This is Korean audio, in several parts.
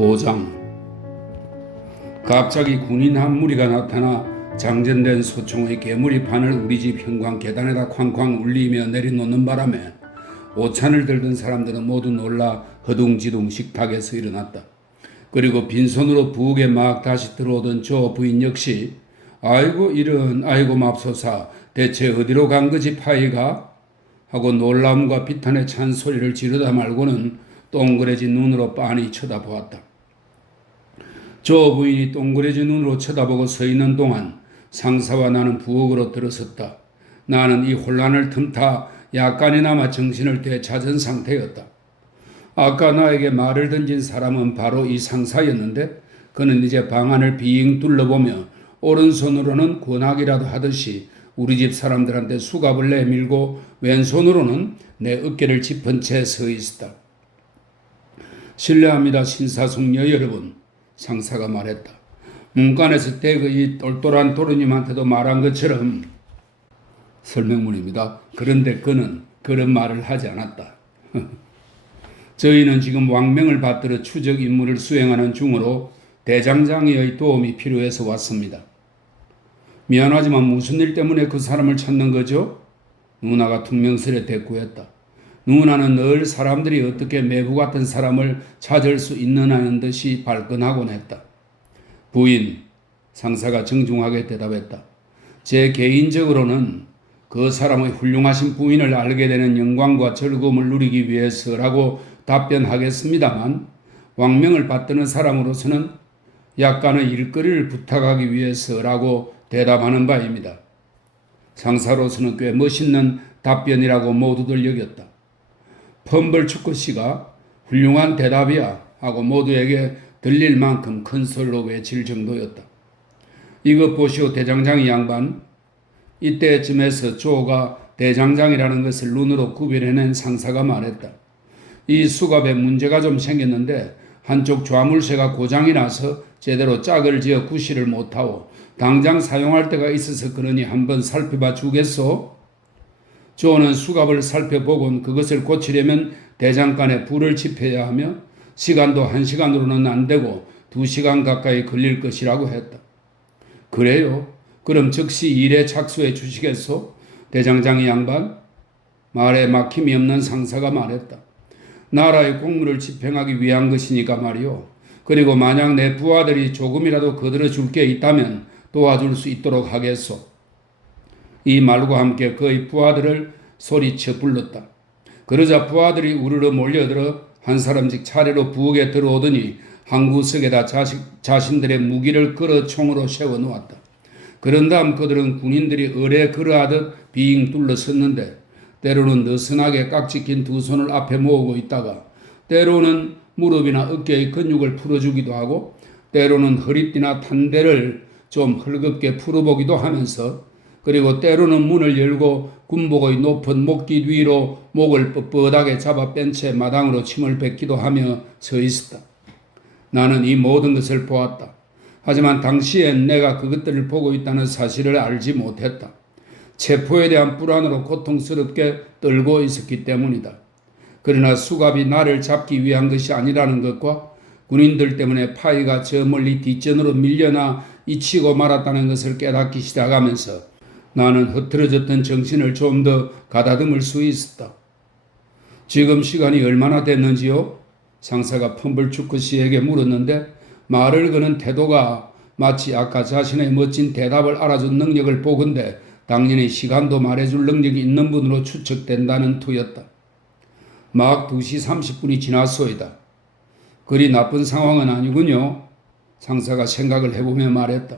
5장. 갑자기 군인 한 무리가 나타나 장전된 소총의 괴물이 판을 우리 집 현관 계단에다 쾅쾅 울리며 내려놓는 바람에 오찬을 들던 사람들은 모두 놀라 허둥지둥 식탁에서 일어났다. 그리고 빈손으로 부엌에 막 다시 들어오던 조 부인 역시 아이고 이런, 아이고 맙소사, 대체 어디로 간 거지 파이가? 하고 놀라움과 비탄의 찬 소리를 지르다 말고는 동그래진 눈으로 빤히 쳐다보았다. 조 부인이 동그래진 눈으로 쳐다보고 서 있는 동안 상사와 나는 부엌으로 들어섰다. 나는 이 혼란을 틈타 약간이나마 정신을 되찾은 상태였다. 아까 나에게 말을 던진 사람은 바로 이 상사였는데 그는 이제 방 안을 빙 둘러보며 오른손으로는 권하기라도 하듯이 우리 집 사람들한테 수갑을 내밀고 왼손으로는 내 어깨를 짚은 채 서 있었다. 실례합니다, 신사숙녀 여러분, 상사가 말했다. 문간에서 대거 똘똘한 도련님한테도 말한 것처럼. 설명문입니다. 그런데 그는 그런 말을 하지 않았다. 저희는 지금 왕명을 받들어 추적 임무를 수행하는 중으로 대장장이의 도움이 필요해서 왔습니다. 미안하지만 무슨 일 때문에 그 사람을 찾는 거죠? 누나가 퉁명스레 대꾸했다. 누나는 늘 사람들이 어떻게 매부 같은 사람을 찾을 수 있느냐는 듯이 발끈하곤 했다. 부인, 상사가 정중하게 대답했다. 제 개인적으로는 그 사람의 훌륭하신 부인을 알게 되는 영광과 즐거움을 누리기 위해서라고 답변하겠습니다만 왕명을 받드는 사람으로서는 약간의 일거리를 부탁하기 위해서라고 대답하는 바입니다. 상사로서는 꽤 멋있는 답변이라고 모두들 여겼다. 펌벌추크 씨가 훌륭한 대답이야 하고 모두에게 들릴 만큼 큰 소리로 외칠 정도였다. 이것 보시오 대장장이 양반. 이때쯤에서 조가 대장장이라는 것을 눈으로 구별해낸 상사가 말했다. 이 수갑에 문제가 좀 생겼는데 한쪽 좌물쇠가 고장이 나서 제대로 짝을 지어 구실을 못하고 당장 사용할 때가 있어서 그러니 한번 살펴봐 주겠소? 조는 수갑을 살펴보곤 그것을 고치려면 대장간에 불을 지펴야 하며 시간도 1시간으로는 안 되고 2시간 가까이 걸릴 것이라고 했다. 그래요? 그럼 즉시 일에 착수해 주시겠소? 대장장이 양반? 말에 막힘이 없는 상사가 말했다. 나라의 공무를 집행하기 위한 것이니까 말이오. 그리고 만약 내 부하들이 조금이라도 거들어 줄 게 있다면 도와줄 수 있도록 하겠소. 이 말과 함께 그의 부하들을 소리쳐 불렀다. 그러자 부하들이 우르르 몰려들어 한 사람씩 차례로 부엌에 들어오더니 한 구석에다 자신들의 무기를 걸어 총으로 세워놓았다. 그런 다음 그들은 군인들이 을에 걸어하듯 빙 둘러섰는데 때로는 느슨하게 깍지 낀 두 손을 앞에 모으고 있다가 때로는 무릎이나 어깨의 근육을 풀어주기도 하고 때로는 허리띠나 탄대를 좀 헐겁게 풀어보기도 하면서 그리고 때로는 문을 열고 군복의 높은 목깃 위로 목을 뻣뻣하게 잡아 뺀 채 마당으로 침을 뱉기도 하며 서 있었다. 나는 이 모든 것을 보았다. 하지만 당시엔 내가 그것들을 보고 있다는 사실을 알지 못했다. 체포에 대한 불안으로 고통스럽게 떨고 있었기 때문이다. 그러나 수갑이 나를 잡기 위한 것이 아니라는 것과 군인들 때문에 파이가 저 멀리 뒷전으로 밀려나 잊히고 말았다는 것을 깨닫기 시작하면서 나는 흐트러졌던 정신을 좀 더 가다듬을 수 있었다. 지금 시간이 얼마나 됐는지요? 상사가 펌벌추크 씨에게 물었는데 말을 거는 태도가 마치 아까 자신의 멋진 대답을 알아준 능력을 보건대 당연히 시간도 말해줄 능력이 있는 분으로 추측된다는 투였다. 막 2시 30분이 지났소이다. 그리 나쁜 상황은 아니군요. 상사가 생각을 해보며 말했다.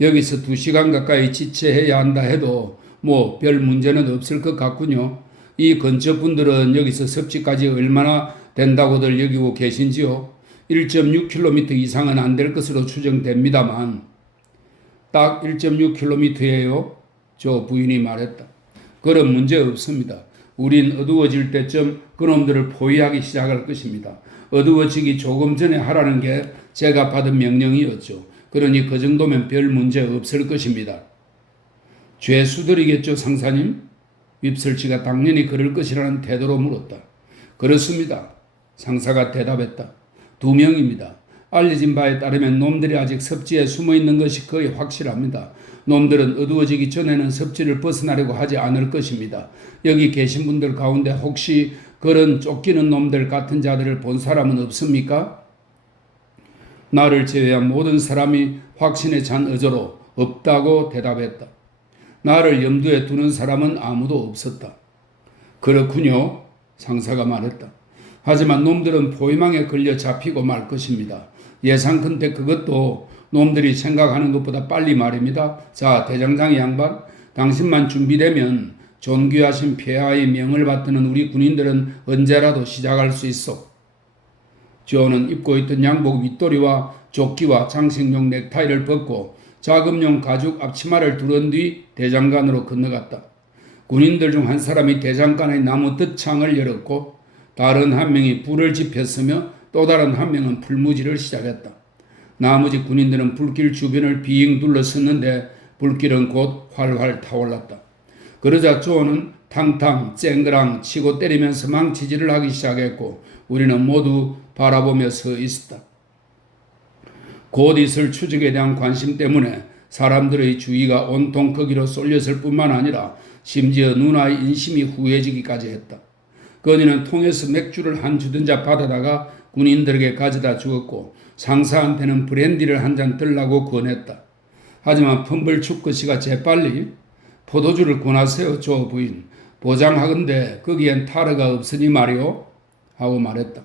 여기서 2시간 가까이 지체해야 한다 해도 뭐 별 문제는 없을 것 같군요. 이 근처 분들은 여기서 섭지까지 얼마나 된다고들 여기고 계신지요? 1.6km 이상은 안 될 것으로 추정됩니다만. 딱 1.6km예요? 저 부인이 말했다. 그런 문제 없습니다. 우린 어두워질 때쯤 그놈들을 포위하기 시작할 것입니다. 어두워지기 조금 전에 하라는 게 제가 받은 명령이었죠. 그러니 그 정도면 별 문제 없을 것입니다. 죄수들이겠죠, 상사님? 윕설치가 당연히 그럴 것이라는 태도로 물었다. 그렇습니다. 상사가 대답했다. 2명입니다. 알려진 바에 따르면 놈들이 아직 섭지에 숨어 있는 것이 거의 확실합니다. 놈들은 어두워지기 전에는 섭지를 벗어나려고 하지 않을 것입니다. 여기 계신 분들 가운데 혹시 그런 쫓기는 놈들 같은 자들을 본 사람은 없습니까? 나를 제외한 모든 사람이 확신에 찬 어조로 없다고 대답했다. 나를 염두에 두는 사람은 아무도 없었다. 그렇군요. 상사가 말했다. 하지만 놈들은 포위망에 걸려 잡히고 말 것입니다. 예상컨대 그것도 놈들이 생각하는 것보다 빨리 말입니다. 자, 대장장 양반, 당신만 준비되면 존귀하신 폐하의 명을 받드는 우리 군인들은 언제라도 시작할 수 있어. 조는 입고 있던 양복 윗도리와 조끼와 장식용 넥타이를 벗고 자금용 가죽 앞치마를 두른 뒤 대장간으로 건너갔다. 군인들 중 한 사람이 대장간의 나무 덫창을 열었고 다른 한 명이 불을 지폈으며 또 다른 한 명은 풀무지를 시작했다. 나머지 군인들은 불길 주변을 빙 둘러섰는데 불길은 곧 활활 타올랐다. 그러자 조는 탕탕 쨍그랑 치고 때리면서 망치질을 하기 시작했고 우리는 모두 바라보며 서 있었다. 곧 있을 추적에 대한 관심 때문에 사람들의 주의가 온통 거기로 쏠렸을 뿐만 아니라 심지어 누나의 인심이 후해지기까지 했다. 건이는 통에서 맥주를 한 주전자 받아다가 군인들에게 가져다 주었고 상사한테는 브랜디를 한 잔 들라고 권했다. 하지만 펌벌축거씨가 재빨리 포도주를 권하세요, 조 부인. 보장하건대 거기엔 타르가 없으니 말이오 하고 말했다.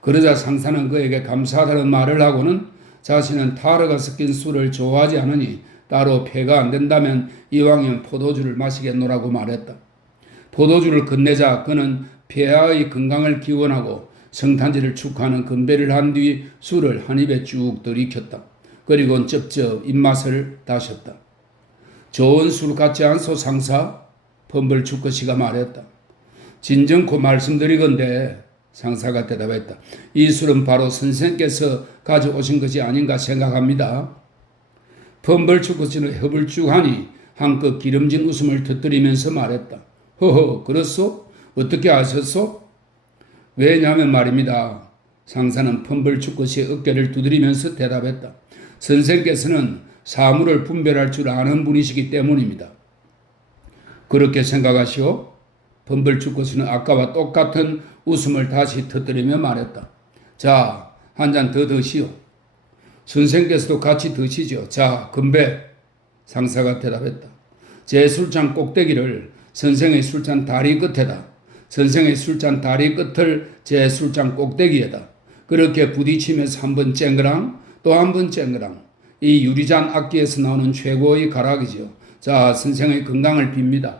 그러자 상사는 그에게 감사하다는 말을 하고는 자신은 타르가 섞인 술을 좋아하지 않으니 따로 폐가 안 된다면 이왕이면 포도주를 마시겠노라고 말했다. 포도주를 건네자 그는 폐하의 건강을 기원하고 성탄절을 축하하는 건배를 한 뒤 술을 한 입에 쭉 들이켰다. 그리고는 쩝쩝 입맛을 다셨다. 좋은 술 같지 않소 상사? 펌벌축거씨가 말했다. 진정코 말씀드리건대 상사가 대답했다. 이 술은 바로 선생께서 가져오신 것이 아닌가 생각합니다. 펌벌축거씨는 헙을 쭉 하니 한껏 기름진 웃음을 터뜨리면서 말했다. 허허, 그렇소? 어떻게 아셨소? 왜냐하면 말입니다. 상사는 펌벌축거씨의 어깨를 두드리면서 대답했다. 선생께서는 사물을 분별할 줄 아는 분이시기 때문입니다. 그렇게 생각하시오? 펌벌축거씨는 아까와 똑같은 웃음을 다시 터뜨리며 말했다. 자, 한 잔 더 드시오. 선생께서도 같이 드시죠. 자, 건배. 상사가 대답했다. 제 술잔 꼭대기를 선생의 술잔 다리 끝에다, 선생의 술잔 다리 끝을 제 술잔 꼭대기에다 그렇게 부딪히면서 한 번 쨍그랑 또 한 번 쨍그랑. 이 유리잔 악기에서 나오는 최고의 가락이죠. 자, 선생의 건강을 빕니다.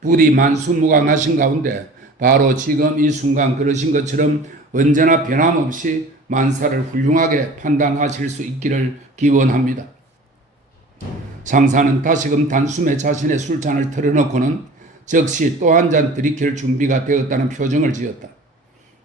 부디 만수무강하신 가운데 바로 지금 이 순간 그러신 것처럼 언제나 변함없이 만사를 훌륭하게 판단하실 수 있기를 기원합니다. 상사는 다시금 단숨에 자신의 술잔을 털어놓고는 즉시 또 한 잔 들이킬 준비가 되었다는 표정을 지었다.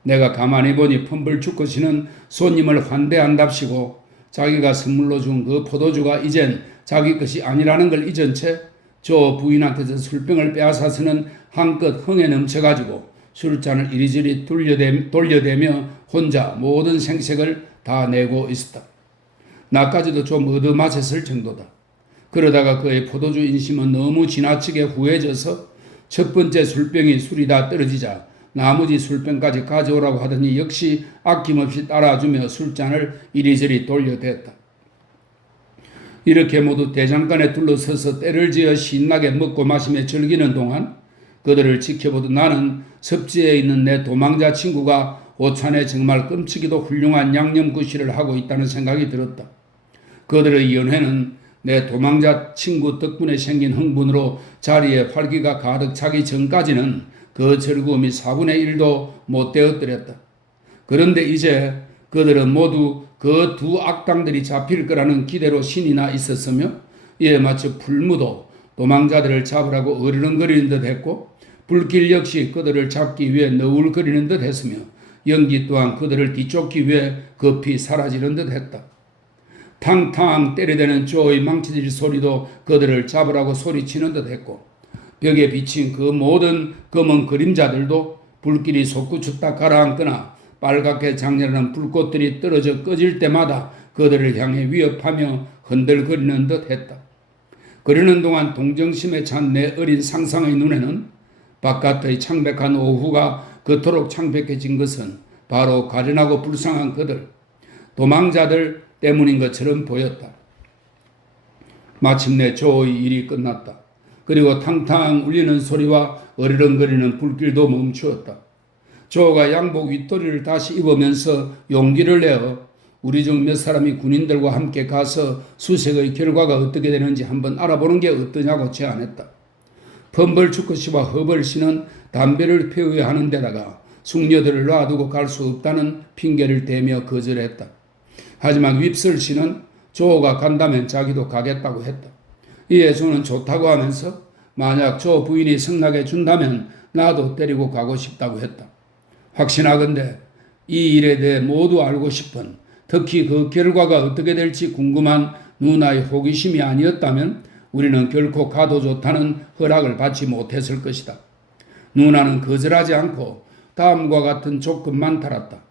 내가 가만히 보니 펌벌축거씨는 손님을 환대한답시고 자기가 선물로 준 그 포도주가 이젠 자기 것이 아니라는 걸 잊은 채 조 부인한테서 술병을 빼앗아서는 한껏 흥에 넘쳐가지고 술잔을 이리저리 돌려대며 혼자 모든 생색을 다 내고 있었다. 나까지도 좀 얻어맞았을 정도다. 그러다가 그의 포도주 인심은 너무 지나치게 후해져서 첫 번째 술병이 술이 다 떨어지자 나머지 술병까지 가져오라고 하더니 역시 아낌없이 따라주며 술잔을 이리저리 돌려댔다. 이렇게 모두 대장간에 둘러서서 때를 지어 신나게 먹고 마시며 즐기는 동안 그들을 지켜보던 나는 섭지에 있는 내 도망자 친구가 오찬에 정말 끔찍이도 훌륭한 양념구실을 하고 있다는 생각이 들었다. 그들의 연회는 내 도망자 친구 덕분에 생긴 흥분으로 자리에 활기가 가득 차기 전까지는 그 즐거움이 4분의 1도 못 되었더랬다. 그런데 이제 그들은 모두 그 두 악당들이 잡힐 거라는 기대로 신이 나 있었으며 이에 마치 풀무도 도망자들을 잡으라고 어르렁거리는 듯 했고 불길 역시 그들을 잡기 위해 너울거리는 듯 했으며 연기 또한 그들을 뒤쫓기 위해 급히 사라지는 듯 했다. 탕탕 때려대는 조의 망치질 소리도 그들을 잡으라고 소리치는 듯 했고 벽에 비친 그 모든 검은 그림자들도 불길이 솟구쳤다 가라앉거나 빨갛게 장렬한 불꽃들이 떨어져 꺼질 때마다 그들을 향해 위협하며 흔들거리는 듯 했다. 그러는 동안 동정심에 찬 내 어린 상상의 눈에는 바깥의 창백한 오후가 그토록 창백해진 것은 바로 가련하고 불쌍한 그들, 도망자들 때문인 것처럼 보였다. 마침내 조의 일이 끝났다. 그리고 탕탕 울리는 소리와 어리렁거리는 불길도 멈추었다. 조가 양복 윗도리를 다시 입으면서 용기를 내어 우리 중 몇 사람이 군인들과 함께 가서 수색의 결과가 어떻게 되는지 한번 알아보는 게 어떠냐고 제안했다. 펌벌추크 씨와 허벌 씨는 담배를 피워야 하는 데다가 숙녀들을 놔두고 갈 수 없다는 핑계를 대며 거절했다. 하지만 윕슬 씨는 조가 간다면 자기도 가겠다고 했다. 이에 조는 좋다고 하면서 만약 조 부인이 승낙해 준다면 나도 데리고 가고 싶다고 했다. 확신하건대 이 일에 대해 모두 알고 싶은, 특히 그 결과가 어떻게 될지 궁금한 누나의 호기심이 아니었다면 우리는 결코 가도 좋다는 허락을 받지 못했을 것이다. 누나는 거절하지 않고 다음과 같은 조건만 달았다.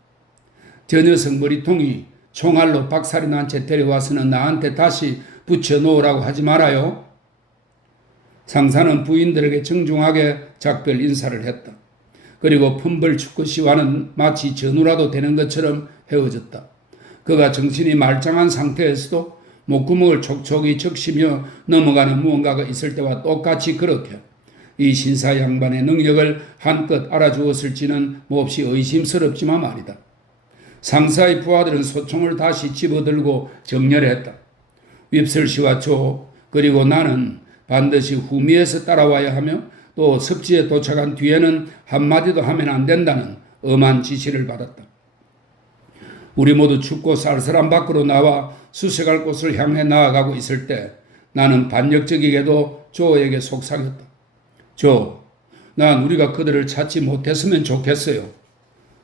저 녀석 머리통이 총알로 박살이 난 채 데려와서는 나한테 다시 붙여놓으라고 하지 말아요. 상사는 부인들에게 정중하게 작별 인사를 했다. 그리고 펌벌추크 씨와는 마치 전우라도 되는 것처럼 헤어졌다. 그가 정신이 말짱한 상태에서도 목구멍을 촉촉이 적시며 넘어가는 무언가가 있을 때와 똑같이 그렇게 이 신사 양반의 능력을 한껏 알아주었을지는 몹시 의심스럽지만 말이다. 상사의 부하들은 소총을 다시 집어들고 정렬했다. 윕슬 씨와 조 그리고 나는 반드시 후미에서 따라와야 하며 또 습지에 도착한 뒤에는 한마디도 하면 안 된다는 엄한 지시를 받았다. 우리 모두 춥고 쌀쌀한 밖으로 나와 수색할 곳을 향해 나아가고 있을 때 나는 반역적이게도 조에게 속삭였다. 조, 난 우리가 그들을 찾지 못했으면 좋겠어요.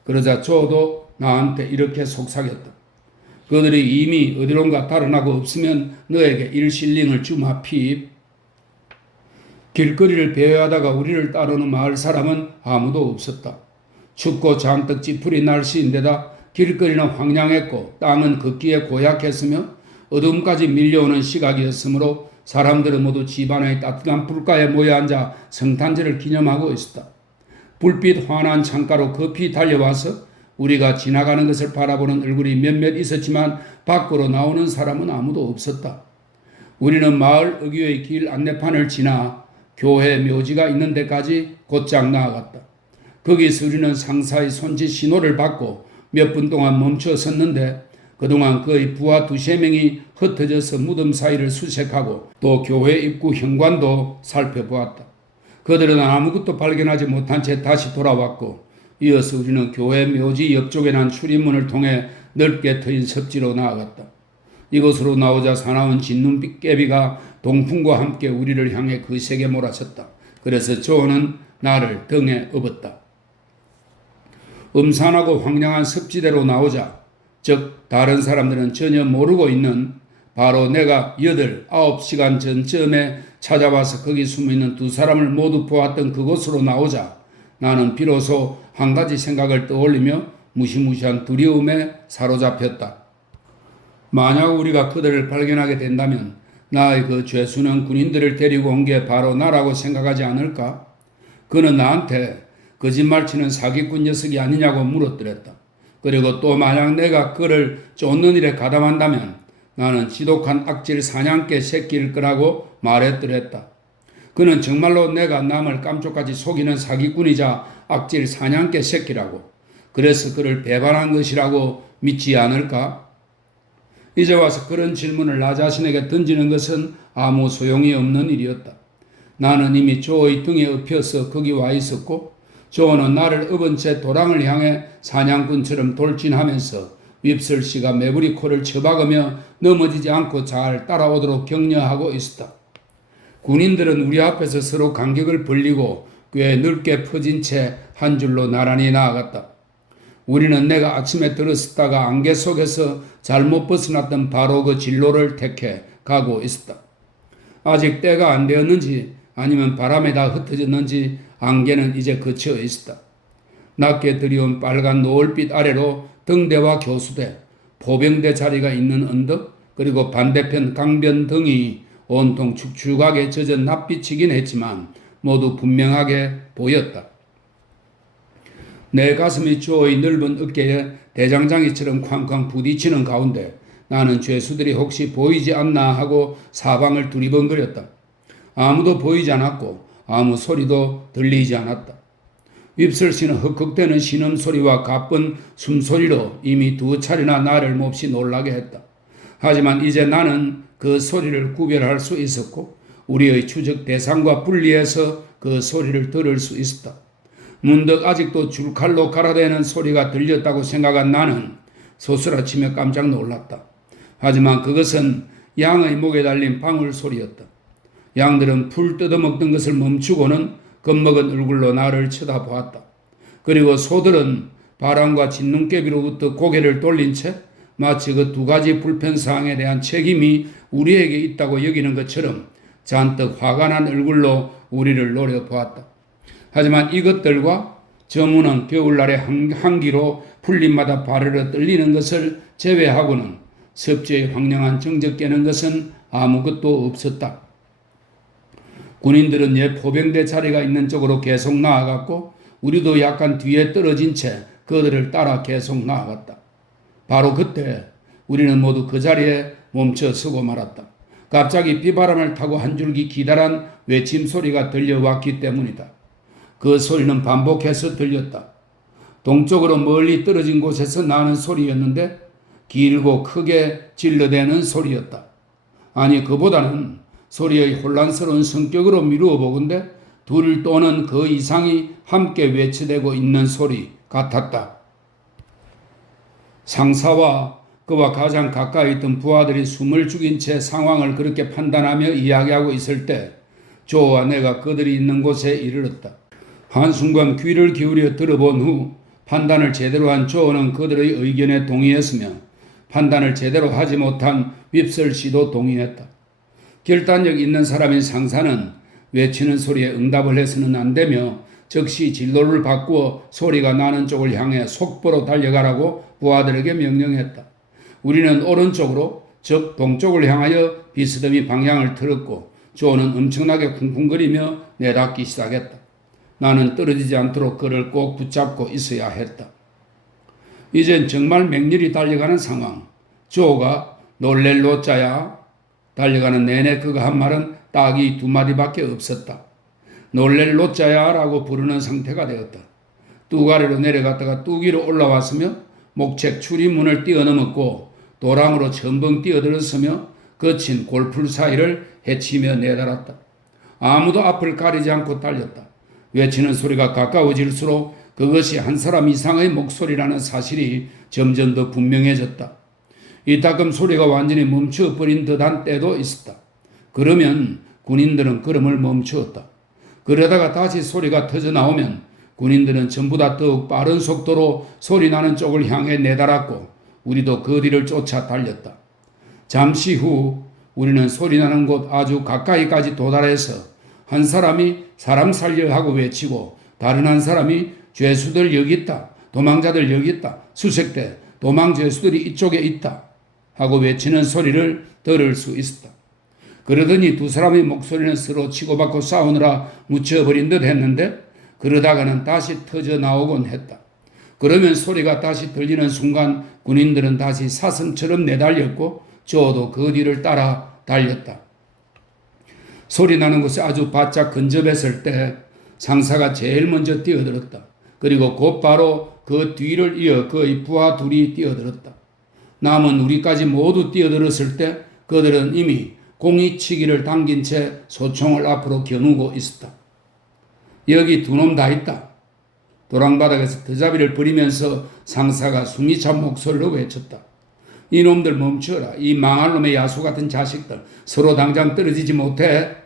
그러자 조도 나한테 이렇게 속삭였다. 그들이 이미 어디론가 달아나고 없으면 너에게 일실링을 주마 핍. 길거리를 배회하다가 우리를 따르는 마을 사람은 아무도 없었다. 춥고 잔뜩 찌푸린 날씨인데다 길거리는 황량했고 땅은 걷기에 고약했으며 어둠까지 밀려오는 시각이었으므로 사람들은 모두 집안의 따뜻한 불가에 모여 앉아 성탄절을 기념하고 있었다. 불빛 환한 창가로 급히 달려와서 우리가 지나가는 것을 바라보는 얼굴이 몇몇 있었지만 밖으로 나오는 사람은 아무도 없었다. 우리는 마을 어귀의 길 안내판을 지나 교회 묘지가 있는 데까지 곧장 나아갔다. 거기서 우리는 상사의 손짓 신호를 받고 몇 분 동안 멈춰 섰는데 그동안 그의 부하 2~3명이 흩어져서 무덤 사이를 수색하고 또 교회 입구 현관도 살펴보았다. 그들은 아무것도 발견하지 못한 채 다시 돌아왔고 이어서 우리는 교회 묘지 옆쪽에 난 출입문을 통해 넓게 트인 섭지로 나아갔다. 이곳으로 나오자 사나운 진눈빛 깨비가 동풍과 함께 우리를 향해 거세게 몰아쳤다. 그래서 조는 나를 등에 업었다. 음산하고 황량한 습지대로 나오자 즉 다른 사람들은 전혀 모르고 있는 바로 내가 8, 9시간 전쯤에 찾아와서 거기 숨어있는 2사람을 모두 보았던 그곳으로 나오자 나는 비로소 한 가지 생각을 떠올리며 무시무시한 두려움에 사로잡혔다. 만약 우리가 그들을 발견하게 된다면 나의 그 죄수는 군인들을 데리고 온 게 바로 나라고 생각하지 않을까? 그는 나한테 거짓말치는 사기꾼 녀석이 아니냐고 물었더랬다. 그리고 또 만약 내가 그를 쫓는 일에 가담한다면 나는 지독한 악질 사냥개 새끼일 거라고 말했더랬다. 그는 정말로 내가 남을 깜짝까지 속이는 사기꾼이자 악질 사냥개 새끼라고, 그래서 그를 배반한 것이라고 믿지 않을까? 이제 와서 그런 질문을 나 자신에게 던지는 것은 아무 소용이 없는 일이었다. 나는 이미 조의 등에 엎혀서 거기 와 있었고 조는 나를 업은 채 도랑을 향해 사냥꾼처럼 돌진하면서 윕슬 씨가 매부리 코를 쳐박으며 넘어지지 않고 잘 따라오도록 격려하고 있었다. 군인들은 우리 앞에서 서로 간격을 벌리고 꽤 넓게 퍼진 채 한 줄로 나란히 나아갔다. 우리는 내가 아침에 들었다가 안개 속에서 잘못 벗어났던 바로 그 진로를 택해 가고 있었다. 아직 때가 안 되었는지 아니면 바람에 다 흩어졌는지 안개는 이제 그쳐 있었다. 낮게 들여온 빨간 노을빛 아래로 등대와 교수대, 포병대 자리가 있는 언덕, 그리고 반대편 강변 등이 온통 축축하게 젖은 낯빛이긴 했지만 모두 분명하게 보였다. 내 가슴이 주어의 넓은 어깨에 대장장이처럼 쾅쾅 부딪히는 가운데 나는 죄수들이 혹시 보이지 않나 하고 사방을 두리번거렸다. 아무도 보이지 않았고 아무 소리도 들리지 않았다. 휩쓸시는 헉헉대는 신음소리와 가쁜 숨소리로 이미 두 차례나 나를 몹시 놀라게 했다. 하지만 이제 나는 그 소리를 구별할 수 있었고 우리의 추적 대상과 분리해서 그 소리를 들을 수 있었다. 문득 아직도 줄칼로 갈아대는 소리가 들렸다고 생각한 나는 소스라치며 깜짝 놀랐다. 하지만 그것은 양의 목에 달린 방울 소리였다. 양들은 풀 뜯어먹던 것을 멈추고는 겁먹은 얼굴로 나를 쳐다보았다. 그리고 소들은 바람과 진눈깨비로부터 고개를 돌린 채 마치 그 두 가지 불편사항에 대한 책임이 우리에게 있다고 여기는 것처럼 잔뜩 화가 난 얼굴로 우리를 노려보았다. 하지만 이것들과 저문은 겨울날의 한기로 풀림마다 바르르 떨리는 것을 제외하고는 섭지의 황량한 정적 깨는 것은 아무것도 없었다. 군인들은 옛 포병대 자리가 있는 쪽으로 계속 나아갔고 우리도 약간 뒤에 떨어진 채 그들을 따라 계속 나아갔다. 바로 그때 우리는 모두 그 자리에 멈춰 서고 말았다. 갑자기 비바람을 타고 한 줄기 기다란 외침 소리가 들려왔기 때문이다. 그 소리는 반복해서 들렸다. 동쪽으로 멀리 떨어진 곳에서 나는 소리였는데 길고 크게 질러대는 소리였다. 아니 그보다는 소리의 혼란스러운 성격으로 미루어 보건대 둘 또는 그 이상이 함께 외치되고 있는 소리 같았다. 상사와 그와 가장 가까이 있던 부하들이 숨을 죽인 채 상황을 그렇게 판단하며 이야기하고 있을 때 조와 내가 그들이 있는 곳에 이르렀다. 한순간 귀를 기울여 들어본 후 판단을 제대로 한 조는 그들의 의견에 동의했으며 판단을 제대로 하지 못한 휩쓸씨도 동의했다. 결단력 있는 사람인 상사는 외치는 소리에 응답을 해서는 안 되며 즉시 진로를 바꾸어 소리가 나는 쪽을 향해 속보로 달려가라고 부하들에게 명령했다. 우리는 오른쪽으로 즉 동쪽을 향하여 비스듬히 방향을 틀었고 조는 엄청나게 쿵쿵거리며 내닫기 시작했다. 나는 떨어지지 않도록 그를 꼭 붙잡고 있어야 했다. 이젠 정말 맹렬히 달려가는 상황. 조가 놀랠 노자야. 달려가는 내내 그가 한 말은 딱 이 두 마디밖에 없었다. 놀랠 노자야 라고 부르는 상태가 되었다. 뚝 아래로 내려갔다가 뚝 위로 올라왔으며 목책 추리문을 뛰어넘었고 도랑으로 첨벙 뛰어들었으며 거친 골풀 사이를 헤치며 내달았다. 아무도 앞을 가리지 않고 달렸다. 외치는 소리가 가까워질수록 그것이 한 사람 이상의 목소리라는 사실이 점점 더 분명해졌다. 이따금 소리가 완전히 멈춰버린 듯한 때도 있었다. 그러면 군인들은 걸음을 멈추었다. 그러다가 다시 소리가 터져나오면 군인들은 전부 다 더욱 빠른 속도로 소리 나는 쪽을 향해 내달았고 우리도 그 뒤를 쫓아 달렸다. 잠시 후 우리는 소리 나는 곳 아주 가까이까지 도달해서 한 사람이 사람 살려 하고 외치고 다른 한 사람이 죄수들 여기 있다. 도망자들 여기 있다. 수색대 도망 죄수들이 이쪽에 있다. 하고 외치는 소리를 들을 수 있었다. 그러더니 두 사람의 목소리는 서로 치고받고 싸우느라 묻혀버린 듯 했는데 그러다가는 다시 터져 나오곤 했다. 그러면 소리가 다시 들리는 순간 군인들은 다시 사슴처럼 내달렸고 조도 그 뒤를 따라 달렸다. 소리 나는 곳에 아주 바짝 근접했을 때 상사가 제일 먼저 뛰어들었다. 그리고 곧바로 그 뒤를 이어 그의 부하 둘이 뛰어들었다. 남은 우리까지 모두 뛰어들었을 때 그들은 이미 공이치기를 당긴 채 소총을 앞으로 겨누고 있었다. 여기 두 놈 다 있다. 도랑바닥에서 더잡이를 부리면서 상사가 숨이 찬 목소리로 외쳤다. 이놈들 멈춰라. 이 망할 놈의 야수 같은 자식들. 서로 당장 떨어지지 못해.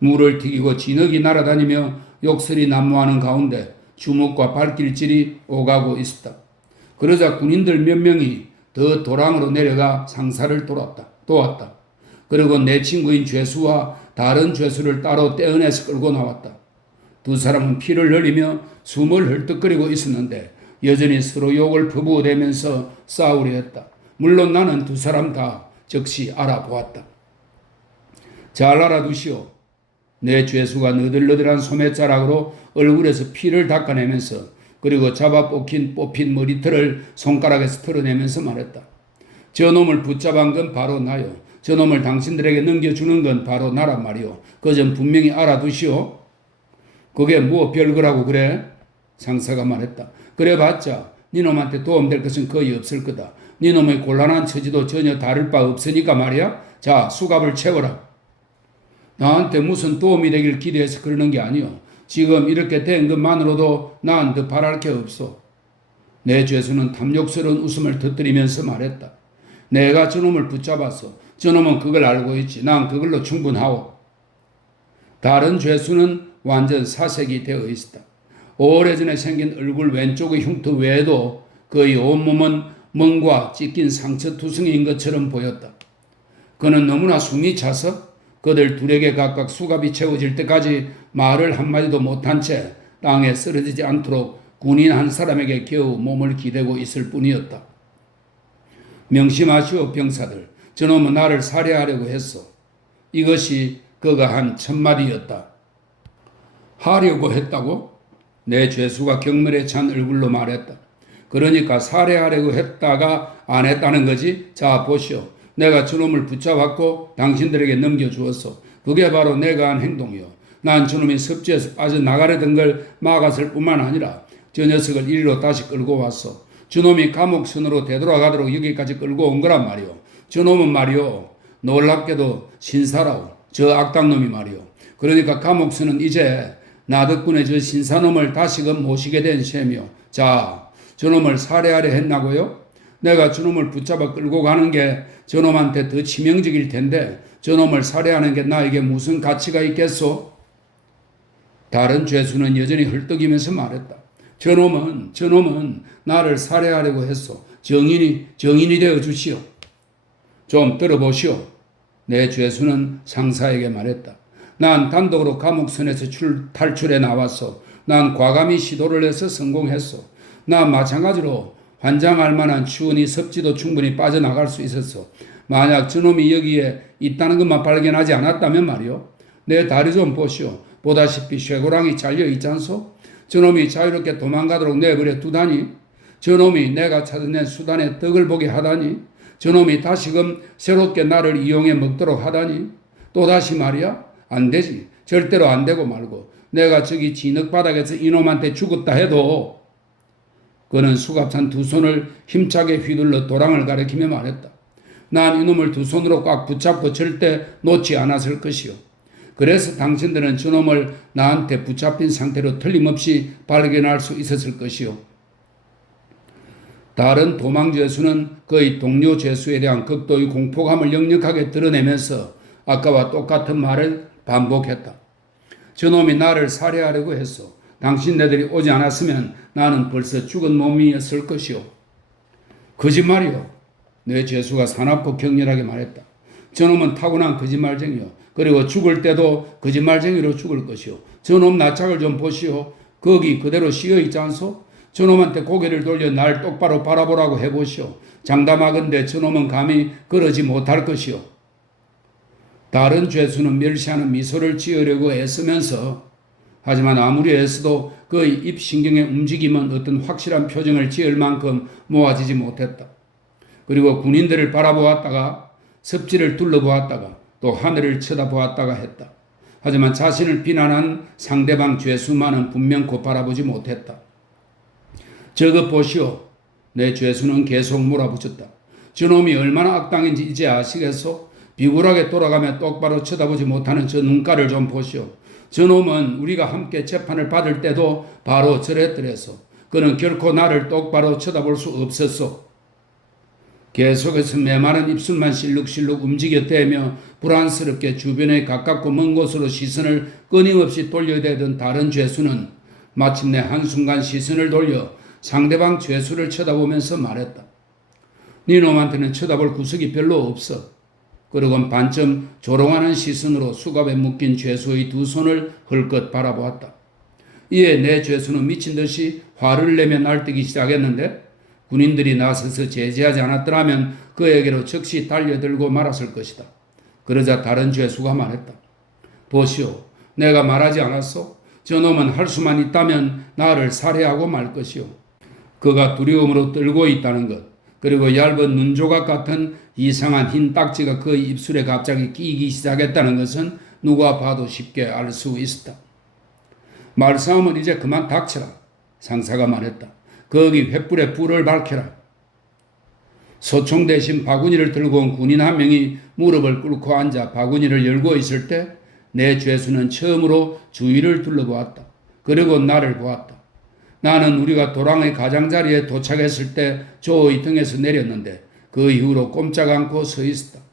물을 튀기고 진흙이 날아다니며 욕설이 난무하는 가운데 주먹과 발길질이 오가고 있었다. 그러자 군인들 몇 명이 더 도랑으로 내려가 상사를 도왔다. 그리고 내 친구인 죄수와 다른 죄수를 따로 떼어내서 끌고 나왔다. 두 사람은 피를 흘리며 숨을 헐떡거리고 있었는데 여전히 서로 욕을 퍼부어대면서 싸우려 했다. 물론 나는 두 사람 다 즉시 알아보았다. 잘 알아두시오. 내 죄수가 너들너들한 소매자락으로 얼굴에서 피를 닦아내면서 그리고 잡아 뽑힌 머리털을 손가락에서 털어내면서 말했다. 저놈을 붙잡은 건 바로 나요. 저놈을 당신들에게 넘겨주는 건 바로 나란 말이오. 그 점 분명히 알아두시오. 그게 뭐 별거라고 그래? 상사가 말했다. 그래봤자 니놈한테 도움될 것은 거의 없을 거다. 니놈의 곤란한 처지도 전혀 다를 바 없으니까 말이야. 자, 수갑을 채워라. 나한테 무슨 도움이 되길 기대해서 그러는 게 아니오. 지금 이렇게 된 것만으로도 난 더 바랄 게 없어. 내 죄수는 탐욕스러운 웃음을 터뜨리면서 말했다. 내가 저놈을 붙잡았어. 저놈은 그걸 알고 있지. 난 그걸로 충분하오. 다른 죄수는 완전 사색이 되어 있었다. 오래전에 생긴 얼굴 왼쪽의 흉터 외에도 그의 온몸은 멍과 찢긴 상처투성이인 것처럼 보였다. 그는 너무나 숨이 차서 그들 둘에게 각각 수갑이 채워질 때까지 말을 한마디도 못한 채 땅에 쓰러지지 않도록 군인 한 사람에게 겨우 몸을 기대고 있을 뿐이었다. 명심하시오 병사들. 저놈은 나를 살해하려고 했어. 이것이 그가 한 첫마디였다. 하려고 했다고? 내 죄수가 경멸에 찬 얼굴로 말했다. 그러니까 살해하려고 했다가 안 했다는 거지? 자 보시오. 내가 저놈을 붙잡았고 당신들에게 넘겨주었어. 그게 바로 내가 한 행동이요. 난 저놈이 섭지에서 빠져나가려던 걸 막았을 뿐만 아니라 저 녀석을 이리로 다시 끌고 왔어. 저놈이 감옥선으로 되돌아가도록 여기까지 끌고 온 거란 말이오. 저놈은 말이오. 놀랍게도 신사라오. 저 악당놈이 말이오. 그러니까 감옥선은 이제 나 덕분에 저 신사놈을 다시금 모시게 된 셈이오. 자, 저놈을 살해하려 했나고요? 내가 저놈을 붙잡아 끌고 가는 게 저놈한테 더 치명적일 텐데 저놈을 살해하는 게 나에게 무슨 가치가 있겠소? 다른 죄수는 여전히 헐떡이면서 말했다. 저놈은 나를 살해하려고 했소. 정인이 되어 주시오. 좀 들어보시오. 내 죄수는 상사에게 말했다. 난 단독으로 감옥선에서 탈출해 나왔어. 난 과감히 시도를 해서 성공했어. 난 마찬가지로 환장할 만한 추운이 섭지도 충분히 빠져나갈 수 있었어. 만약 저놈이 여기에 있다는 것만 발견하지 않았다면 말이오. 내 다리 좀 보시오. 보다시피 쇠고랑이 잘려 있지 않소? 저놈이 자유롭게 도망가도록 내버려 두다니. 저놈이 내가 찾아낸 수단에 덕을 보게 하다니. 저놈이 다시금 새롭게 나를 이용해 먹도록 하다니. 또다시 말이야. 안 되지. 절대로 안 되고 말고. 내가 저기 진흙바닥에서 이놈한테 죽었다 해도 그는 수갑찬 두 손을 힘차게 휘둘러 도랑을 가리키며 말했다. 난 이놈을 두 손으로 꽉 붙잡고 절대 놓지 않았을 것이요. 그래서 당신들은 저놈을 나한테 붙잡힌 상태로 틀림없이 발견할 수 있었을 것이요. 다른 도망 죄수는 그의 동료 죄수에 대한 극도의 공포감을 역력하게 드러내면서 아까와 똑같은 말을 반복했다. 저놈이 나를 살해하려고 했어. 당신네들이 오지 않았으면 나는 벌써 죽은 몸이었을 것이오. 거짓말이오. 내 죄수가 사납고 격렬하게 말했다. 저놈은 타고난 거짓말쟁이요. 그리고 죽을 때도 거짓말쟁이로 죽을 것이오. 저놈 낯짝을 좀 보시오. 거기 그대로 씌어 있지 않소? 저놈한테 고개를 돌려 날 똑바로 바라보라고 해보시오. 장담하건대 저놈은 감히 그러지 못할 것이오. 다른 죄수는 멸시하는 미소를 지으려고 애쓰면서 하지만 아무리 애써도 그의 입신경의 움직임은 어떤 확실한 표정을 지을 만큼 모아지지 못했다. 그리고 군인들을 바라보았다가 섭지를 둘러보았다가 또 하늘을 쳐다보았다가 했다. 하지만 자신을 비난한 상대방 죄수만은 분명코 바라보지 못했다. 저것 보시오. 내 죄수는 계속 몰아붙였다. 저놈이 얼마나 악당인지 이제 아시겠소? 비굴하게 돌아가며 똑바로 쳐다보지 못하는 저 눈가를 좀 보시오. 저놈은 우리가 함께 재판을 받을 때도 바로 저랬더랬소. 그는 결코 나를 똑바로 쳐다볼 수 없었소. 계속해서 메마른 입술만 실룩실룩 움직여대며 불안스럽게 주변에 가깝고 먼 곳으로 시선을 끊임없이 돌려대던 다른 죄수는 마침내 한순간 시선을 돌려 상대방 죄수를 쳐다보면서 말했다. 니놈한테는 쳐다볼 구석이 별로 없어. 그러곤 반쯤 조롱하는 시선으로 수갑에 묶인 죄수의 두 손을 헐끗 바라보았다. 이에 내 죄수는 미친 듯이 화를 내며 날뛰기 시작했는데 군인들이 나서서 제지하지 않았더라면 그에게로 즉시 달려들고 말았을 것이다. 그러자 다른 죄수가 말했다. 보시오, 내가 말하지 않았소? 저놈은 할 수만 있다면 나를 살해하고 말 것이오. 그가 두려움으로 떨고 있다는 것, 그리고 얇은 눈조각 같은 이상한 흰 딱지가 그 입술에 갑자기 끼기 시작했다는 것은 누가 봐도 쉽게 알 수 있었다. 말싸움은 이제 그만 닥쳐라. 상사가 말했다. 거기 횃불에 불을 밝혀라. 소총 대신 바구니를 들고 온 군인 한 명이 무릎을 꿇고 앉아 바구니를 열고 있을 때 내 죄수는 처음으로 주위를 둘러보았다. 그리고 나를 보았다. 나는 우리가 도랑의 가장자리에 도착했을 때 조의 등에서 내렸는데 그 이후로 꼼짝 않고 서 있었다.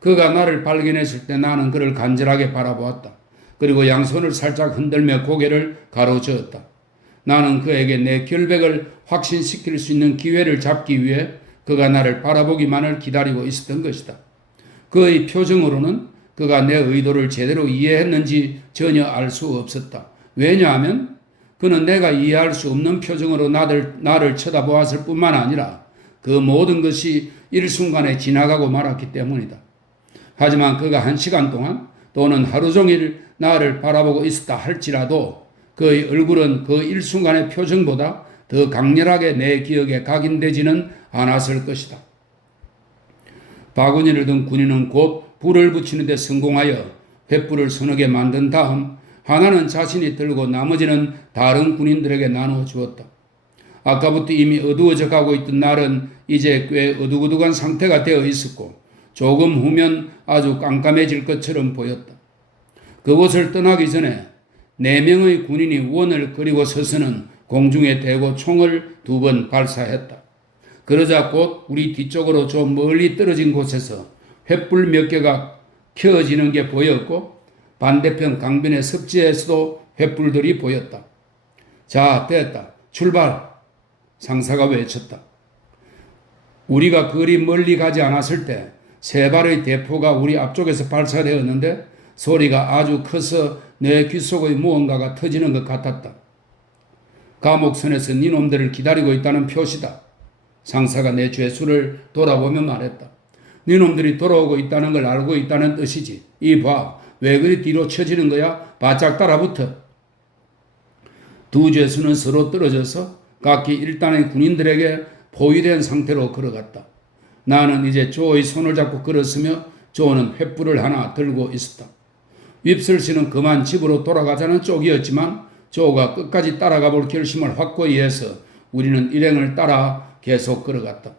그가 나를 발견했을 때 나는 그를 간절하게 바라보았다. 그리고 양손을 살짝 흔들며 고개를 가로저었다. 나는 그에게 내 결백을 확신시킬 수 있는 기회를 잡기 위해 그가 나를 바라보기만을 기다리고 있었던 것이다. 그의 표정으로는 그가 내 의도를 제대로 이해했는지 전혀 알 수 없었다. 왜냐하면 그는 내가 이해할 수 없는 표정으로 나를 쳐다보았을 뿐만 아니라 그 모든 것이 일순간에 지나가고 말았기 때문이다. 하지만 그가 1시간 동안 또는 하루 종일 나를 바라보고 있었다 할지라도 그의 얼굴은 그 일순간의 표정보다 더 강렬하게 내 기억에 각인되지는 않았을 것이다. 바구니를 든 군인은 곧 불을 붙이는 데 성공하여 횃불을 서너 개 만든 다음 하나는 자신이 들고 나머지는 다른 군인들에게 나누어 주었다. 아까부터 이미 어두워져 가고 있던 날은 이제 꽤 어둑어둑한 상태가 되어 있었고 조금 후면 아주 깜깜해질 것처럼 보였다. 그곳을 떠나기 전에 4명의 군인이 원을 그리고 서서는 공중에 대고 총을 2번 발사했다. 그러자 곧 우리 뒤쪽으로 좀 멀리 떨어진 곳에서 횃불 몇 개가 켜지는 게 보였고 반대편 강변의 습지에서도 횃불들이 보였다. 자, 됐다. 출발! 상사가 외쳤다. 우리가 그리 멀리 가지 않았을 때 3발의 대포가 우리 앞쪽에서 발사되었는데 소리가 아주 커서 내 귓속의 무언가가 터지는 것 같았다. 감옥선에서 니놈들을 기다리고 있다는 표시다. 상사가 내 죄수를 돌아보며 말했다. 니놈들이 돌아오고 있다는 걸 알고 있다는 뜻이지. 이봐, 왜 그리 뒤로 쳐지는 거야? 바짝 따라붙어. 두 죄수는 서로 떨어져서 각기 1단의 군인들에게 포위된 상태로 걸어갔다. 나는 이제 조의 손을 잡고 걸었으며 조는 횃불을 하나 들고 있었다. 윕슬씨는 그만 집으로 돌아가자는 쪽이었지만 조가 끝까지 따라가 볼 결심을 확고히 해서 우리는 일행을 따라 계속 걸어갔다.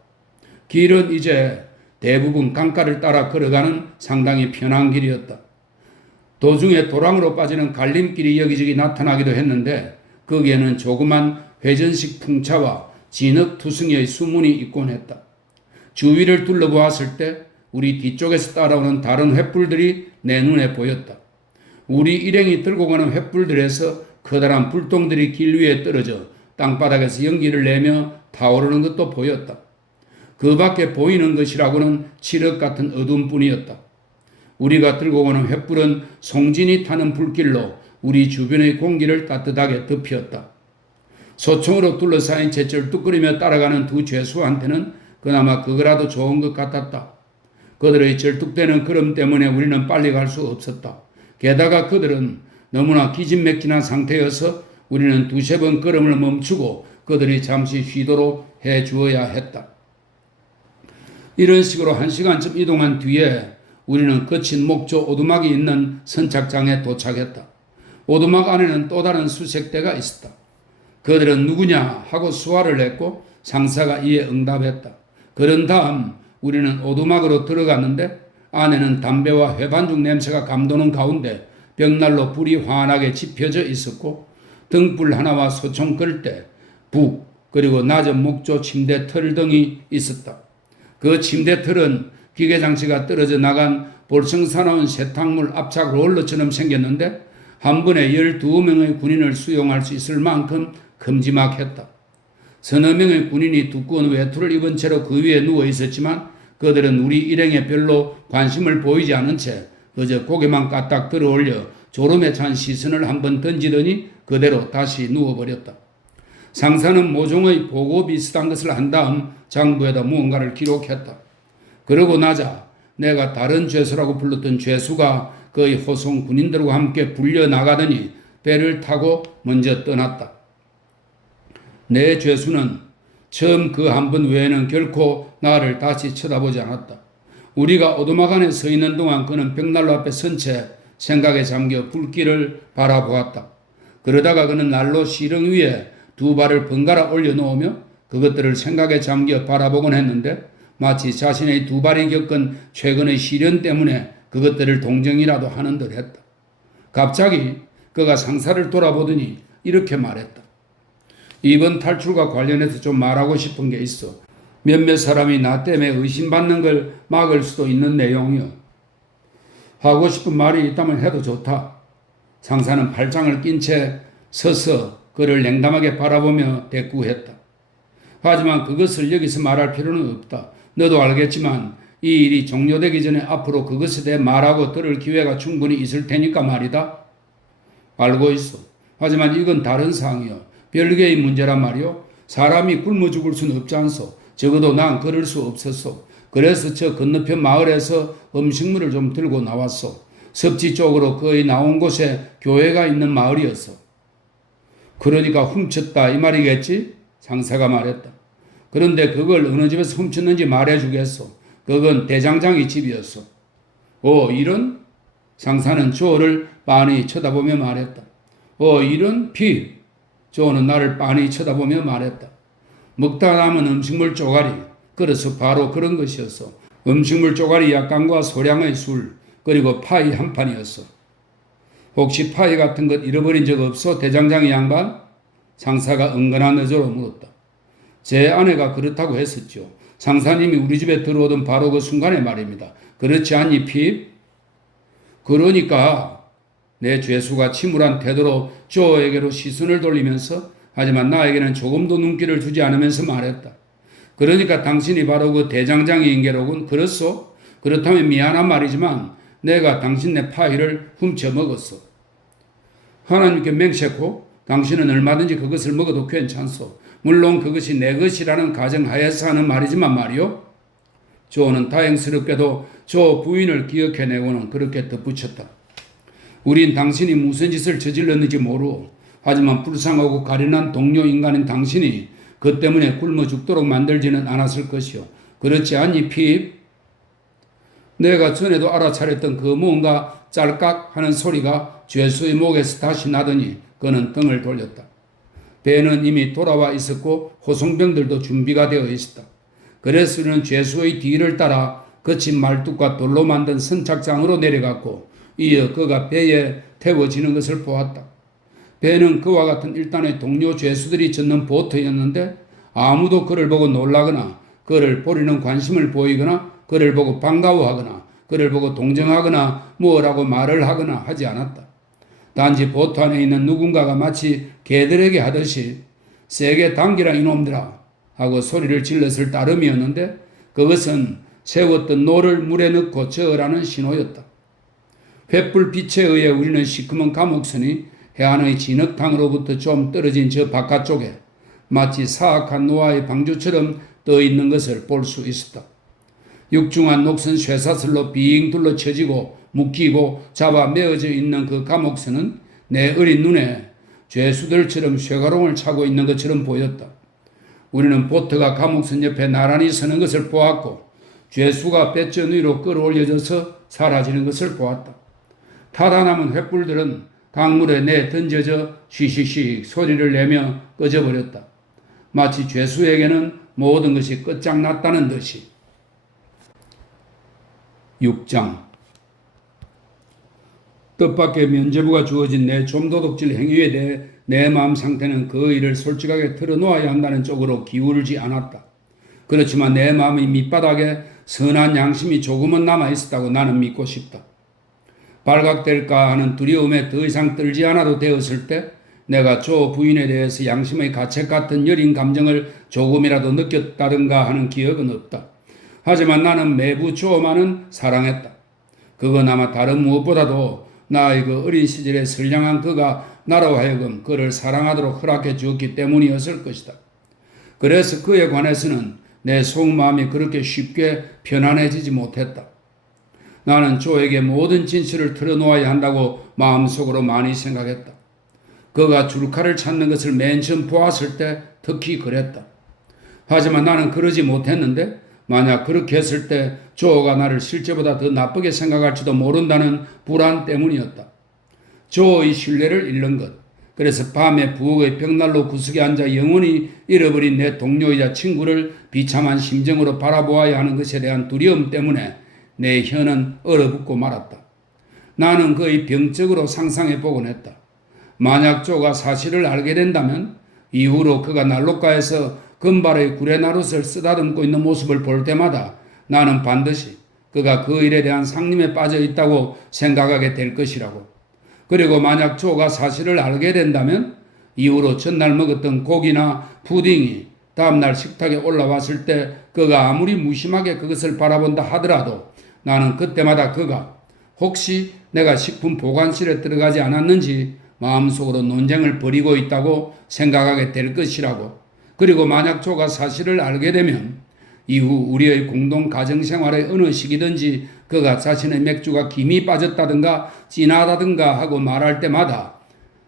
길은 이제 대부분 강가를 따라 걸어가는 상당히 편한 길이었다. 도중에 도랑으로 빠지는 갈림길이 여기저기 나타나기도 했는데 거기에는 조그만 회전식 풍차와 진흙투성이의 수문이 있곤 했다. 주위를 둘러보았을 때 우리 뒤쪽에서 따라오는 다른 횃불들이 내 눈에 보였다. 우리 일행이 들고 가는 횃불들에서 커다란 불똥들이 길 위에 떨어져 땅바닥에서 연기를 내며 타오르는 것도 보였다. 그 밖에 보이는 것이라고는 칠흑 같은 어둠뿐이었다. 우리가 들고 오는 횃불은 송진이 타는 불길로 우리 주변의 공기를 따뜻하게 덮였다. 소총으로 둘러싸인 채 절뚝거리며 따라가는 두 죄수한테는 그나마 그거라도 좋은 것 같았다. 그들의 절뚝대는 걸음 때문에 우리는 빨리 갈 수 없었다. 게다가 그들은 너무나 기진맥진한 상태여서 우리는 2-3번 걸음을 멈추고 그들이 잠시 쉬도록 해주어야 했다. 이런 식으로 1시간쯤 이동한 뒤에 우리는 거친 목조 오두막이 있는 선착장에 도착했다. 오두막 안에는 또 다른 수색대가 있었다. 그들은 누구냐 하고 수화를 했고 상사가 이에 응답했다. 그런 다음 우리는 오두막으로 들어갔는데 안에는 담배와 회반죽 냄새가 감도는 가운데 벽난로 불이 환하게 지펴져 있었고 등불 하나와 소총 끌대, 북, 그리고 낮은 목조 침대 털 등이 있었다. 그 침대 털은 기계장치가 떨어져 나간 볼성사나운 세탁물 압착 롤러처럼 생겼는데 한 번에 12명의 군인을 수용할 수 있을 만큼 큼지막했다. 서너 명의 군인이 두꺼운 외투를 입은 채로 그 위에 누워 있었지만 그들은 우리 일행에 별로 관심을 보이지 않은 채 그저 고개만 까딱 들어올려 졸음에 찬 시선을 한번 던지더니 그대로 다시 누워버렸다. 상사는 모종의 보고 비슷한 것을 한 다음 장부에다 무언가를 기록했다. 그러고 나자 내가 다른 죄수라고 불렀던 죄수가 그의 호송 군인들과 함께 불려 나가더니 배를 타고 먼저 떠났다. 내 죄수는 처음 그 한 번 외에는 결코 나를 다시 쳐다보지 않았다. 우리가 오두막 안에 서 있는 동안 그는 벽난로 앞에 선 채 생각에 잠겨 불길을 바라보았다. 그러다가 그는 난로 시렁 위에 두 발을 번갈아 올려놓으며 그것들을 생각에 잠겨 바라보곤 했는데 마치 자신의 두 발이 겪은 최근의 시련 때문에 그것들을 동정이라도 하는 듯 했다. 갑자기 그가 상사를 돌아보더니 이렇게 말했다. 이번 탈출과 관련해서 좀 말하고 싶은 게 있어. 몇몇 사람이 나 때문에 의심받는 걸 막을 수도 있는 내용이요. 하고 싶은 말이 있다면 해도 좋다. 상사는 팔짱을 낀 채 서서 그를 냉담하게 바라보며 대꾸했다. 하지만 그것을 여기서 말할 필요는 없다. 너도 알겠지만 이 일이 종료되기 전에 앞으로 그것에 대해 말하고 들을 기회가 충분히 있을 테니까 말이다. 알고 있어. 하지만 이건 다른 사항이요. 별개의 문제란 말이요. 사람이 굶어 죽을 수는 없지 않소. 적어도 난 그럴 수 없었소. 그래서 저 건너편 마을에서 음식물을 좀 들고 나왔소. 섭지 쪽으로 거의 나온 곳에 교회가 있는 마을이었어. 그러니까 훔쳤다 이 말이겠지? 상사가 말했다. 그런데 그걸 어느 집에서 훔쳤는지 말해주겠소. 그건 대장장이 집이었어. 오, 이런? 상사는 조를 빤히 쳐다보며 말했다. 이런 피. 조는 나를 빤히 쳐다보며 말했다. 먹다 남은 음식물 쪼가리. 그래서 바로 그런 것이었어. 음식물 쪼가리 약간과 소량의 술, 그리고 파이 한 판이었어. 혹시 파이 같은 것 잃어버린 적 없어? 대장장이 양반? 상사가 은근한 어조로 물었다. 제 아내가 그렇다고 했었죠. 상사님이 우리 집에 들어오던 바로 그 순간에 말입니다. 그렇지 않니, 핍? 그러니까 내 죄수가 침울한 태도로 조에게로 시선을 돌리면서 하지만 나에게는 조금도 눈길을 주지 않으면서 말했다. 그러니까 당신이 바로 그 대장장이인 게로군. 그렇소? 그렇다면 미안한 말이지만 내가 당신네 파이를 훔쳐 먹었어. 하나님께 맹세코 당신은 얼마든지 그것을 먹어도 괜찮소. 물론 그것이 내 것이라는 가정하에서 하는 말이지만 말이요. 조는 다행스럽게도 조 부인을 기억해내고는 그렇게 덧붙였다. 우린 당신이 무슨 짓을 저질렀는지 모르오. 하지만 불쌍하고 가련한 동료 인간인 당신이 그 때문에 굶어 죽도록 만들지는 않았을 것이오. 그렇지 않니, 핍? 내가 전에도 알아차렸던 그 무언가 짤깍 하는 소리가 죄수의 목에서 다시 나더니 그는 등을 돌렸다. 배는 이미 돌아와 있었고 호송병들도 준비가 되어 있었다. 그래서 그는 죄수의 뒤를 따라 거친 말뚝과 돌로 만든 선착장으로 내려갔고 이어 그가 배에 태워지는 것을 보았다. 배는 그와 같은 일단의 동료 죄수들이 젓는 보트였는데 아무도 그를 보고 놀라거나 그를 보리는 관심을 보이거나 그를 보고 반가워하거나 그를 보고 동정하거나 뭐라고 말을 하거나 하지 않았다. 단지 보트 안에 있는 누군가가 마치 개들에게 하듯이 세게 당기라 이놈들아 하고 소리를 질렀을 따름이었는데 그것은 세웠던 노를 물에 넣고 저으라는 신호였다. 횃불 빛에 의해 우리는 시커먼 감옥선이 해안의 진흙탕으로부터 좀 떨어진 저 바깥쪽에 마치 사악한 노아의 방주처럼 떠 있는 것을 볼 수 있었다. 육중한 녹슨 쇠사슬로 빙 둘러쳐지고 묶이고 잡아 메어져 있는 그 감옥선은 내 어린 눈에 죄수들처럼 쇠가롱을 차고 있는 것처럼 보였다. 우리는 보트가 감옥선 옆에 나란히 서는 것을 보았고 죄수가 배전 위로 끌어올려져서 사라지는 것을 보았다. 타다 남은 횃불들은 강물에 내 던져져 쉬쉬쉬 소리를 내며 꺼져버렸다. 마치 죄수에게는 모든 것이 끝장났다는 듯이. 6장 뜻밖의 면죄부가 주어진 내 좀도둑질 행위에 대해 내 마음 상태는 그 일을 솔직하게 털어놓아야 한다는 쪽으로 기울지 않았다. 그렇지만 내 마음의 밑바닥에 선한 양심이 조금은 남아있었다고 나는 믿고 싶다. 발각될까 하는 두려움에 더 이상 떨지 않아도 되었을 때 내가 조 부인에 대해서 양심의 가책 같은 여린 감정을 조금이라도 느꼈다든가 하는 기억은 없다. 하지만 나는 매부 조만은 사랑했다. 그건 아마 다른 무엇보다도 나의 그 어린 시절에 선량한 그가 나로 하여금 그를 사랑하도록 허락해 주었기 때문이었을 것이다. 그래서 그에 관해서는 내 속마음이 그렇게 쉽게 편안해지지 못했다. 나는 조에게 모든 진실을 털어놓아야 한다고 마음속으로 많이 생각했다. 그가 줄칼을 찾는 것을 맨 처음 보았을 때 특히 그랬다. 하지만 나는 그러지 못했는데 만약 그렇게 했을 때 조가 나를 실제보다 더 나쁘게 생각할지도 모른다는 불안 때문이었다. 조의 신뢰를 잃는 것. 그래서 밤에 부엌의 벽난로 구석에 앉아 영원히 잃어버린 내 동료이자 친구를 비참한 심정으로 바라보아야 하는 것에 대한 두려움 때문에 내 혀는 얼어붙고 말았다. 나는 그의 병적으로 상상해 보곤 했다. 만약 조가 사실을 알게 된다면 이후로 그가 난로가에서 금발의 구레나룻을 쓰다듬고 있는 모습을 볼 때마다 나는 반드시 그가 그 일에 대한 상념에 빠져 있다고 생각하게 될 것이라고. 그리고 만약 조가 사실을 알게 된다면 이후로 전날 먹었던 고기나 푸딩이 다음날 식탁에 올라왔을 때 그가 아무리 무심하게 그것을 바라본다 하더라도 나는 그때마다 그가 혹시 내가 식품 보관실에 들어가지 않았는지 마음속으로 논쟁을 벌이고 있다고 생각하게 될 것이라고. 그리고 만약 조가 사실을 알게 되면 이후 우리의 공동 가정생활의 어느 시기든지 그가 자신의 맥주가 김이 빠졌다든가 진하다든가 하고 말할 때마다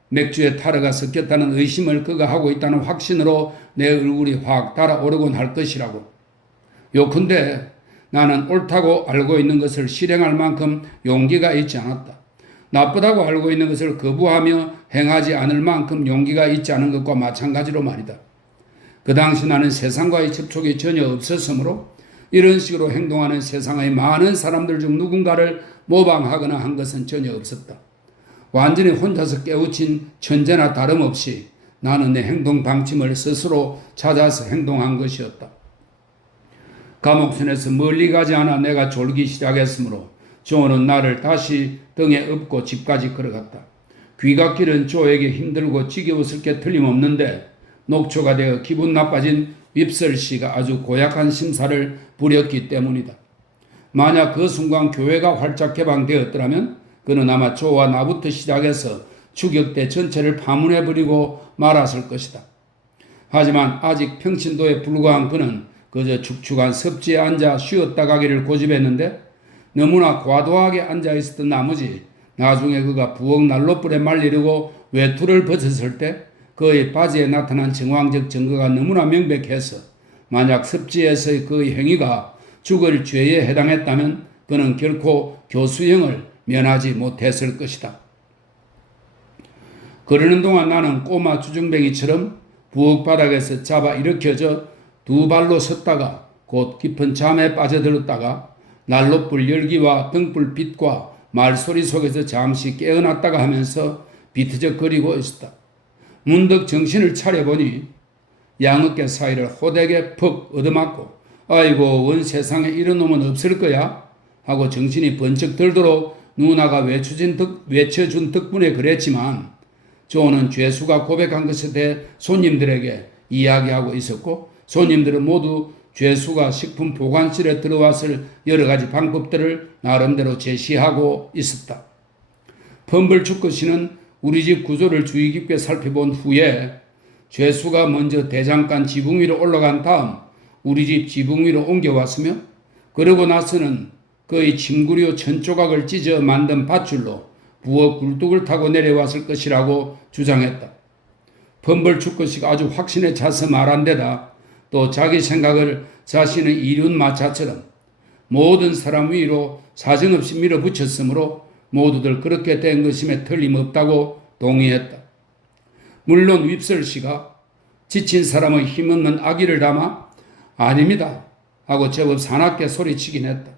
맥주에 타르가 섞였다는 의심을 그가 하고 있다는 확신으로 내 얼굴이 확 달아오르곤 할 것이라고. 요컨대 나는 옳다고 알고 있는 것을 실행할 만큼 용기가 있지 않았다. 나쁘다고 알고 있는 것을 거부하며 행하지 않을 만큼 용기가 있지 않은 것과 마찬가지로 말이다. 그 당시 나는 세상과의 접촉이 전혀 없었으므로 이런 식으로 행동하는 세상의 많은 사람들 중 누군가를 모방하거나 한 것은 전혀 없었다. 완전히 혼자서 깨우친 천재나 다름없이 나는 내 행동 방침을 스스로 찾아서 행동한 것이었다. 감옥선에서 멀리 가지 않아 내가 졸기 시작했으므로 조는 나를 다시 등에 업고 집까지 걸어갔다. 귀갓길은 조에게 힘들고 지겨웠을 게 틀림없는데 녹초가 되어 기분 나빠진 윕설씨가 아주 고약한 심사를 부렸기 때문이다. 만약 그 순간 교회가 활짝 개방되었더라면 그는 아마 조와 나부터 시작해서 추격대 전체를 파문해버리고 말았을 것이다. 하지만 아직 평신도에 불과한 그는 그저 축축한 섭지에 앉아 쉬었다 가기를 고집했는데 너무나 과도하게 앉아있었던 나머지 나중에 그가 부엌 난로불에 말리려고 외투를 벗었을 때 그의 바지에 나타난 정황적 증거가 너무나 명백해서 만약 섭지에서의 그의 행위가 죽을 죄에 해당했다면 그는 결코 교수형을 면하지 못했을 것이다. 그러는 동안 나는 꼬마 주중뱅이처럼 부엌 바닥에서 잡아 일으켜져 두 발로 섰다가 곧 깊은 잠에 빠져들었다가 난로불 열기와 등불 빛과 말소리 속에서 잠시 깨어났다가 하면서 비트적거리고 있었다. 문득 정신을 차려보니 양어깨 사이를 호되게 퍽 얻어맞고 아이고 원 세상에 이런 놈은 없을 거야 하고 정신이 번쩍 들도록 누나가 외쳐준 덕분에 그랬지만 조는 죄수가 고백한 것에 대해 손님들에게 이야기하고 있었고 손님들은 모두 죄수가 식품 보관실에 들어왔을 여러 가지 방법들을 나름대로 제시하고 있었다. 펌블축구씨는 우리 집 구조를 주의 깊게 살펴본 후에 죄수가 먼저 대장간 지붕 위로 올라간 다음 우리 집 지붕 위로 옮겨왔으며 그러고 나서는 그의 침구류 1000조각을 찢어 만든 밧줄로 부엌 굴뚝을 타고 내려왔을 것이라고 주장했다. 펌블축구씨가 아주 확신에 차서 말한 데다 또 자기 생각을 자신의 이륜마차처럼 모든 사람 위로 사정없이 밀어붙였으므로 모두들 그렇게 된 것임에 틀림없다고 동의했다. 물론 윕설씨가 지친 사람의 힘없는 악의를 담아 아닙니다 하고 제법 사납게 소리치긴 했다.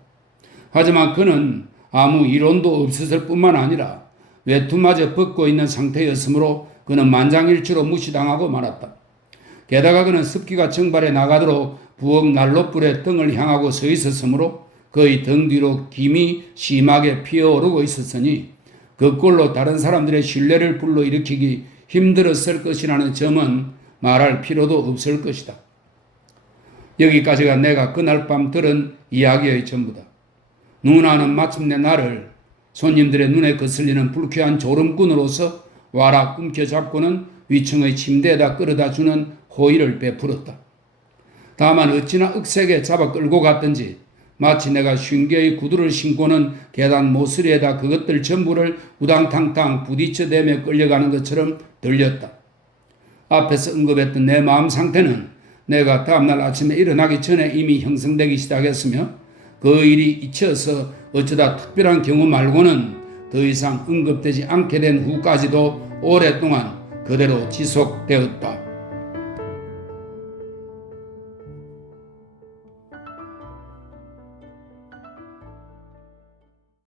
하지만 그는 아무 이론도 없었을 뿐만 아니라 외투마저 벗고 있는 상태였으므로 그는 만장일치로 무시당하고 말았다. 게다가 그는 습기가 정발해 나가도록 부엌 난로불에 등을 향하고 서 있었으므로 그의 등 뒤로 김이 심하게 피어오르고 있었으니 그 꼴로 다른 사람들의 신뢰를 불러일으키기 힘들었을 것이라는 점은 말할 필요도 없을 것이다. 여기까지가 내가 그날 밤 들은 이야기의 전부다. 누나는 마침내 나를 손님들의 눈에 거슬리는 불쾌한 졸음꾼으로서 와락 움켜잡고는 위층의 침대에다 끌어다 주는 호의를 베풀었다. 다만 어찌나 억세게 잡아 끌고 갔던지 마치 내가 쉰개의 구두를 신고는 계단 모서리에다 그것들 전부를 우당탕탕 부딪혀대며 끌려가는 것처럼 들렸다. 앞에서 언급했던 내 마음 상태는 내가 다음날 아침에 일어나기 전에 이미 형성되기 시작했으며 그 일이 잊혀서 어쩌다 특별한 경우 말고는 더 이상 언급되지 않게 된 후까지도 오랫동안 그대로 지속되었다.